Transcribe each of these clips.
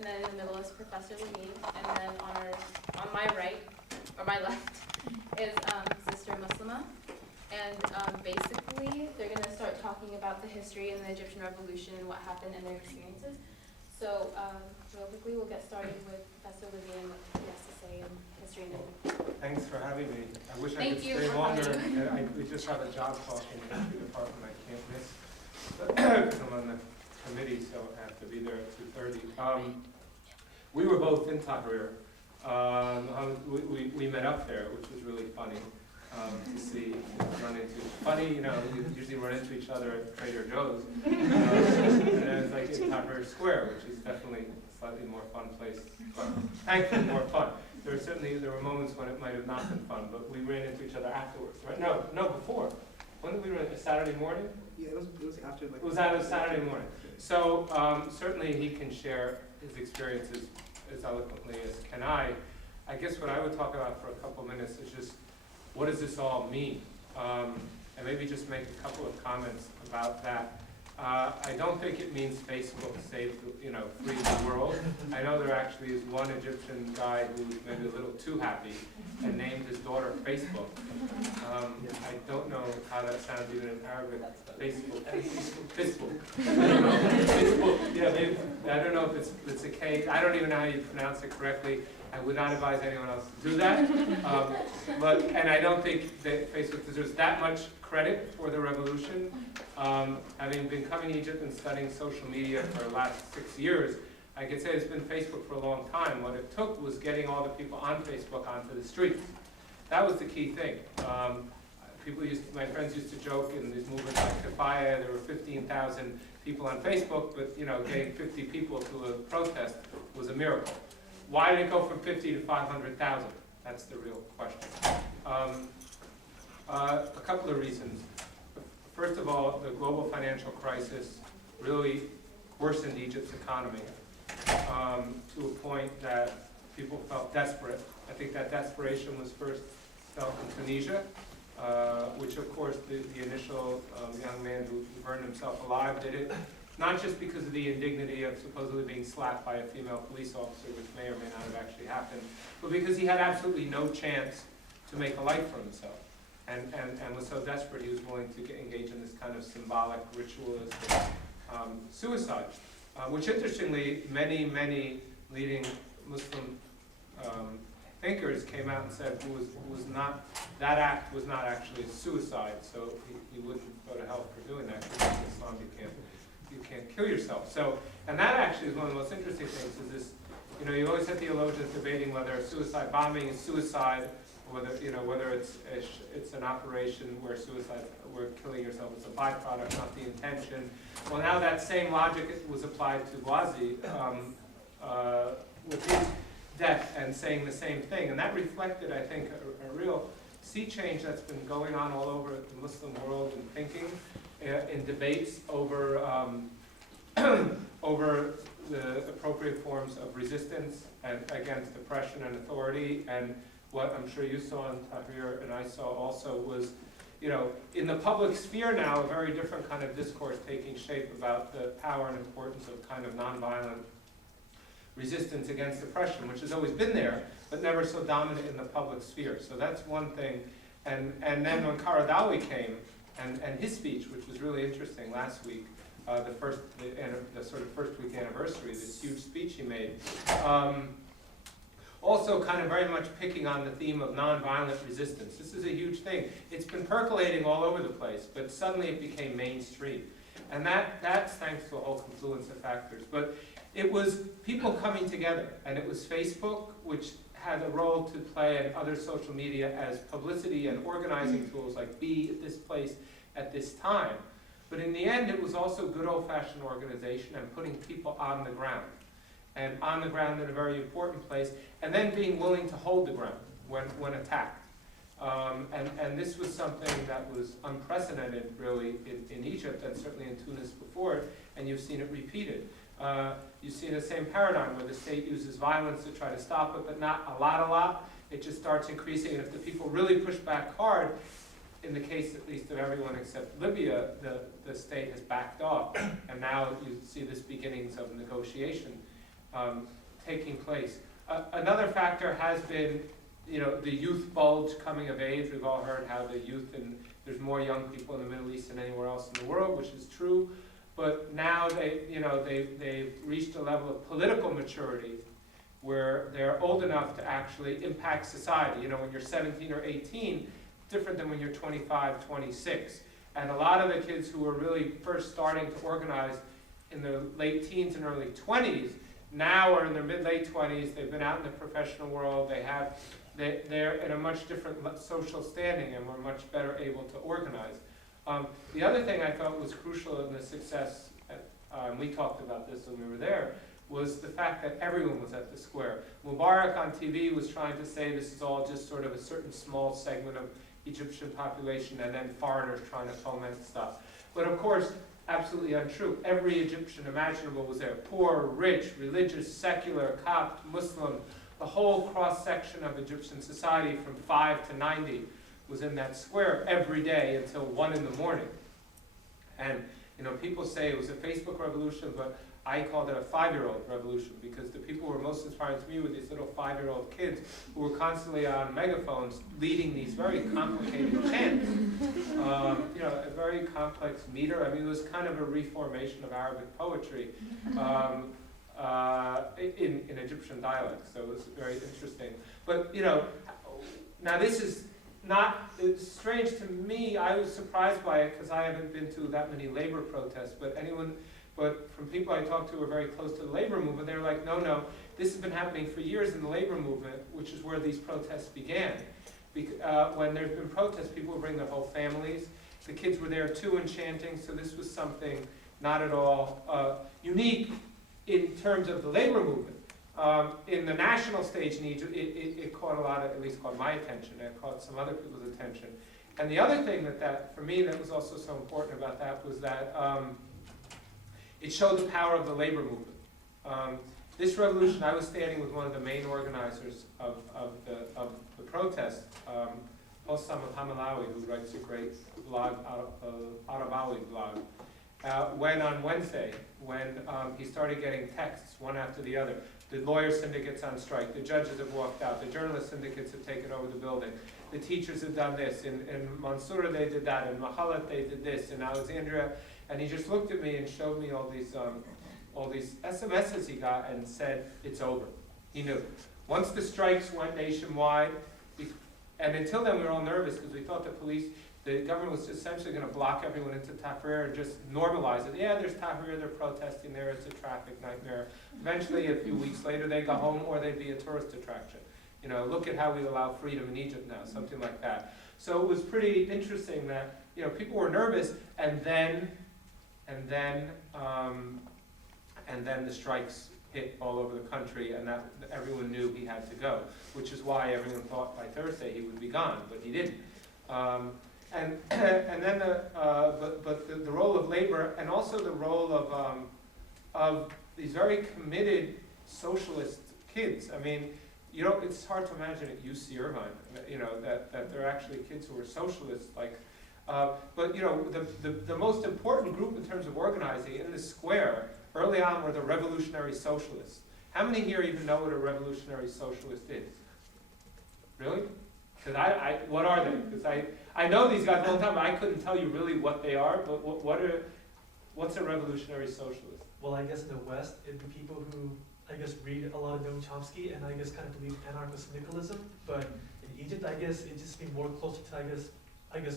and then in the middle is Professor Levine, and then on my right, or my left, is Sister Muslima. And basically, they're going to start talking about the history and the Egyptian Revolution and what happened and their experiences. So real quickly, we'll get started with Professor Levine and what he has to say in history and Egypt. Thanks for having me. I wish I Thank could you stay for longer. coming. We just have a job talk in the history department I can't miss. Because I'm on the committee, so I have to be there at 2:30. We were both in Tahrir. We met up there, which was really funny to see, run into. Funny, you know, you usually run into each other at Trader Joe's. And then it's like in Tahrir Square, which is definitely a slightly more fun place. But thankfully more fun. There were moments when it might have not been fun, but we ran into each other afterwards, right? No, before. When did we run? Saturday morning? Yeah, it was after. Like, it was out of Saturday morning. So certainly he can share his experiences as eloquently as can I. I guess what I would talk about for a couple of minutes is just what does this all mean? And maybe just make a couple of comments about that. I don't think it means Facebook saved, freed the world. I know there actually is one Egyptian guy who was maybe a little too happy and named his daughter Facebook. I don't know how that sounds even in Arabic. Facebook. I don't know. Facebook. Yeah, maybe, I don't know if it's a K. I don't even know how you pronounce it correctly. I would not advise anyone else to do that. And I don't think that Facebook deserves that much credit for the revolution. Having been coming to Egypt and studying social media for the last 6 years, I could say it's been Facebook for a long time. What it took was getting all the people on Facebook onto the streets. That was the key thing. My friends used to joke in these movements like Kafaya, there were 15,000 people on Facebook, but getting 50 people to a protest was a miracle. Why did it go from 50 to 500,000? That's the real question. A couple of reasons. First of all, the global financial crisis really worsened Egypt's economy to a point that people felt desperate. I think that desperation was first felt in Tunisia, which of course the initial young man who burned himself alive did it, not just because of the indignity of supposedly being slapped by a female police officer, which may or may not have actually happened, but because he had absolutely no chance to make a life for himself. And was so desperate he was willing to engage in this kind of symbolic, ritualistic suicide, which interestingly, many leading Muslim thinkers came out and said that act was not actually a suicide, so he wouldn't go to hell for doing that, because in Islam you can't kill yourself. So, and that actually is one of the most interesting things, is this, you always have theologians debating whether suicide bombing is suicide, whether it's an operation where killing yourself is a byproduct, not the intention. Well, now that same logic was applied to Bouazi with his death and saying the same thing, and that reflected, I think, a real sea change that's been going on all over the Muslim world in thinking, in debates over over the appropriate forms of resistance and against oppression and authority. And what I'm sure you saw in Tahrir and I saw also was, in the public sphere now, a very different kind of discourse taking shape about the power and importance of kind of nonviolent resistance against oppression, which has always been there, but never so dominant in the public sphere. So that's one thing. And then when Qaradawi came, and his speech, which was really interesting last week, the sort of first week anniversary, this huge speech he made, also kind of very much picking on the theme of nonviolent resistance. This is a huge thing. It's been percolating all over the place, but suddenly it became mainstream. And that's thanks to a whole confluence of factors. But it was people coming together, and it was Facebook, which had a role to play, and other social media as publicity and organizing tools, like be at this place at this time. But in the end, it was also good old-fashioned organization and putting people on the ground. And on the ground in a very important place, and then being willing to hold the ground when attacked. And this was something that was unprecedented, really, in Egypt, and certainly in Tunis before it, and you've seen it repeated. You see the same paradigm where the state uses violence to try to stop it, but not a lot. It just starts increasing, and if the people really push back hard, in the case at least of everyone except Libya, the state has backed off, and now you see this beginnings of negotiation. taking place. Another factor has been, the youth bulge coming of age. We've all heard how the youth, and there's more young people in the Middle East than anywhere else in the world, which is true. But now they've reached a level of political maturity where they're old enough to actually impact society. When you're 17 or 18, different than when you're 25, 26. And a lot of the kids who were really first starting to organize in their late teens and early 20s now are in their mid-late 20s. They've been out in the professional world. They're in a much different social standing and we're much better able to organize. The other thing I thought was crucial in the success, and we talked about this when we were there, was the fact that everyone was at the square. Mubarak on TV was trying to say this is all just sort of a certain small segment of Egyptian population and then foreigners trying to foment stuff. But of course, absolutely untrue. Every Egyptian imaginable was there. Poor, rich, religious, secular, Copt, Muslim, the whole cross-section of Egyptian society from 5 to 90 was in that square every day until 1 in the morning. And people say it was a Facebook revolution, but I called it a 5-year-old revolution because the people who were most inspiring to me were these little 5-year-old kids who were constantly on megaphones leading these very complicated chants. A very complex meter. I mean, it was kind of a reformation of Arabic poetry in Egyptian dialects, so it was very interesting. But, now this is it's strange to me. I was surprised by it because I haven't been to that many labor protests, but from people I talked to who are very close to the labor movement, they're like, no, this has been happening for years in the labor movement, which is where these protests began. When there's been protests, people will bring their whole families. The kids were there too and chanting, so this was something not at all unique in terms of the labor movement. In the national stage in Egypt, it caught at least caught my attention, it caught some other people's attention. And the other thing that for me, that was also so important about that was that it showed the power of the labor movement. This revolution, I was standing with one of the main organizers of the protest, Hossam al-Hamalawi, who writes a great blog, Arabawi blog, when on Wednesday, when he started getting texts one after the other. The lawyer syndicates on strike, the judges have walked out, the journalist syndicates have taken over the building, the teachers have done this, in Mansoura they did that, in Mahalat they did this, in Alexandria, and he just looked at me and showed me all these SMSs he got and said, it's over. He knew. Once the strikes went nationwide, and until then we were all nervous because we thought the government was essentially going to block everyone into Tahrir and just normalize it. Yeah, there's Tahrir, they're protesting there, it's a traffic nightmare. Eventually, a few weeks later, they go home or they'd be a tourist attraction. Look at how we allow freedom in Egypt now, something like that. So it was pretty interesting that, people were nervous, and then the strikes hit all over the country, and that everyone knew he had to go, which is why everyone thought by Thursday he would be gone, but he didn't. And then the role of labor, and also the role of these very committed socialist kids. I mean, it's hard to imagine at UC Irvine, that there are actually kids who are socialists. But the most important group in terms of organizing in the square early on were the revolutionary socialists. How many here even know what a revolutionary socialist is? Really? Because what are they? Because I know these guys a long time, but I couldn't tell you really what they are. But what's a revolutionary socialist? Well, I guess in the West, it'd be people who, read a lot of Noam Chomsky and kind of believe anarcho-syndicalism. But in Egypt, I guess it just be more closer to,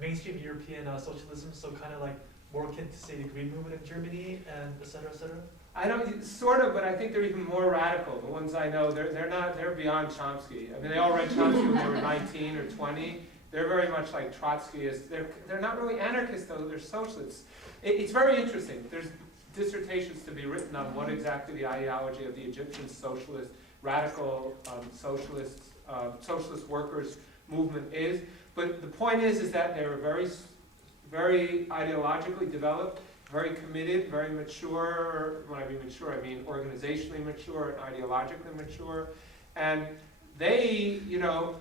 mainstream European socialism. So kind of more akin to, say, the Green Movement in Germany and et cetera, et cetera. I don't, sort of, but I think they're even more radical. The ones I know, they're beyond Chomsky. I mean, they all read Chomsky when they were 19 or 20. They're very much like Trotskyists. They're not really anarchists, though. They're socialists. It's very interesting. There's dissertations to be written on what exactly the ideology of the Egyptian socialist, radical socialist workers movement is. But the point is that they were very, very ideologically developed, very committed, very mature. When I mean mature, I mean organizationally mature and ideologically mature. And they,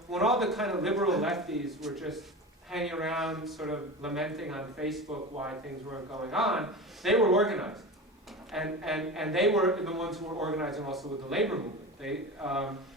when all the kind of liberal lefties were just hanging around sort of lamenting on Facebook why things weren't going on, they were organized. and they were the ones who were organizing also with the labor movement.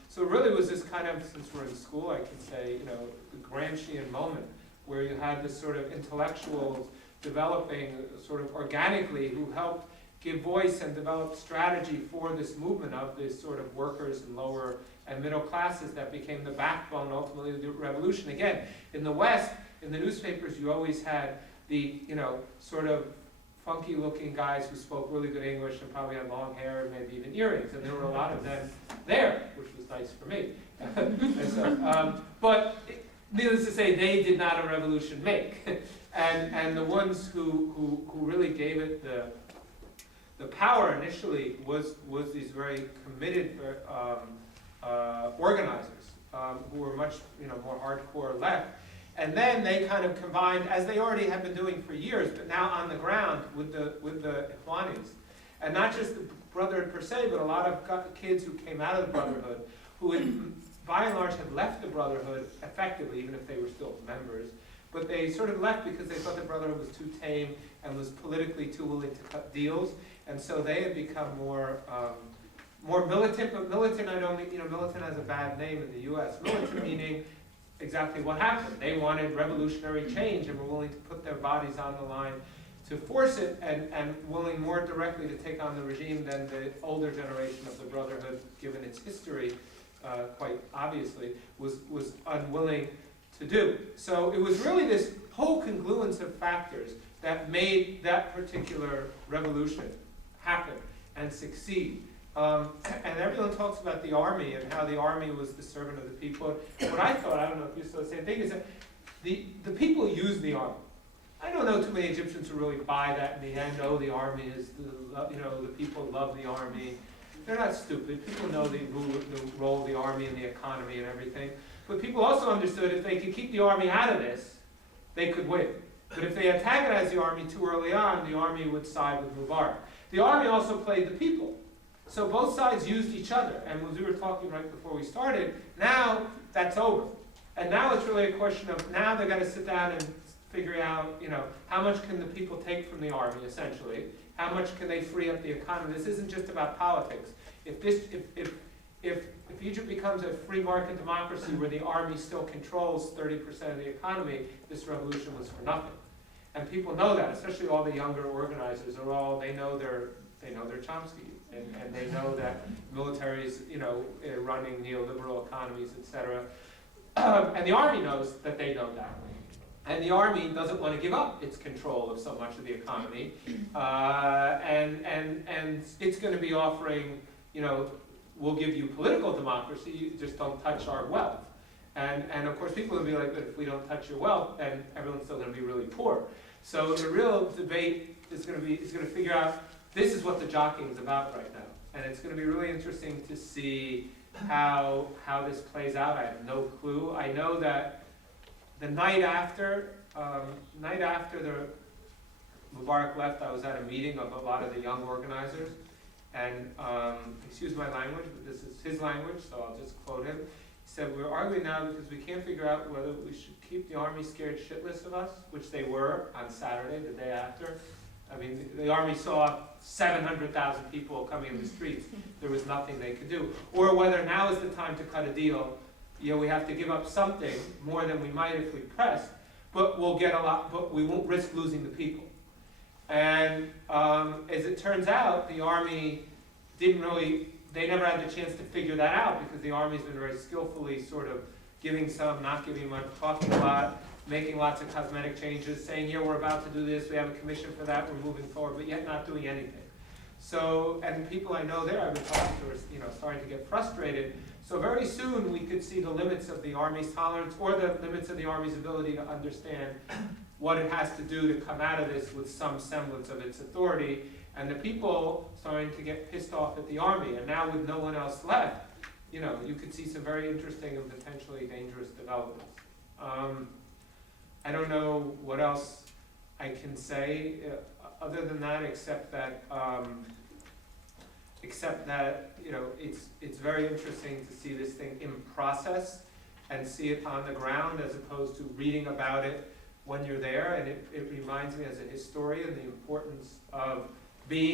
So it really was this kind of, since we're in school, I can say, the Gramscian moment, where you had this sort of intellectuals developing sort of organically, who helped give voice and develop strategy for this movement of this sort of workers and lower and middle classes that became the backbone ultimately of the revolution. Again, in the West, in the newspapers, you always had the, sort of funky looking guys who spoke really good English and probably had long hair and maybe even earrings, and there were a lot of them there, which was nice for me. And so, but needless to say, they did not a revolution make. And the ones who really gave it the power initially was these very committed organizers who were much more hardcore left. And then they kind of combined, as they already had been doing for years, but now on the ground with the Ikhwanis. And not just the Brotherhood per se, but a lot of kids who came out of the Brotherhood, who had, by and large had left the Brotherhood effectively, even if they were still members. But they sort of left because they thought the Brotherhood was too tame and was politically too willing to cut deals. And so they had become more militant, but militant I don't mean, militant has a bad name in the US. Militant meaning exactly what happened. They wanted revolutionary change and were willing to put their bodies on the line to force it, and willing more directly to take on the regime than the older generation of the Brotherhood, given its history, quite obviously, was unwilling to do. So it was really this whole congruence of factors that made that particular revolution happen and succeed. And everyone talks about the army and how the army was the servant of the people. What I thought, I don't know if you saw the same thing, is that the people use the army. I don't know too many Egyptians who really buy that in the end. Oh, the army is the people love the army. They're not stupid. People know the role of the army in the economy and everything. But people also understood if they could keep the army out of this, they could win. But if they antagonized the army too early on, the army would side with Mubarak. The army also played the people. So both sides used each other. And as we were talking right before we started, now that's over. And now it's really a question of, now they're going to sit down and figure out, how much can the people take from the army, essentially? How much can they free up the economy? This isn't just about politics. If Egypt becomes a free market democracy where the army still controls 30% of the economy, this revolution was for nothing. And people know that, especially all the younger organizers they know their Chomsky, and they know that militaries, running neoliberal economies, etc. And the army knows that they know that. And the army doesn't want to give up its control of so much of the economy. And it's going to be offering, we'll give you political democracy, you just don't touch our wealth. And of course people will be like, but if we don't touch your wealth, then everyone's still going to be really poor. So the real debate is going to figure out, this is what the jockeying is about right now. And it's going to be really interesting to see how this plays out. I have no clue. I know that the night after the Mubarak left, I was at a meeting of a lot of the young organizers. And excuse my language, but this is his language, so I'll just quote him. He said, we're arguing now because we can't figure out whether we should keep the army scared shitless of us, which they were on Saturday, the day after. I mean, the army saw 700,000 people coming in the streets. There was nothing they could do. Or whether now is the time to cut a deal. We have to give up something more than we might if we pressed, but we'll get a lot, but we won't risk losing the people. And as it turns out, the army they never had the chance to figure that out, because the army's been very skillfully sort of giving some, not giving much, talking a lot, making lots of cosmetic changes, saying, yeah, we're about to do this, we have a commission for that, we're moving forward, but yet not doing anything. So, and people I know there, I've been talking to, are starting to get frustrated. So very soon we could see the limits of the army's tolerance, or the limits of the army's ability to understand what it has to do to come out of this with some semblance of its authority, and the people starting to get pissed off at the army. And now with no one else left, you could see some very interesting and potentially dangerous developments. I don't know what else I can say other than that, except that it's very interesting to see this thing in process and see it on the ground as opposed to reading about it when you're there. And it reminds me as a historian the importance of being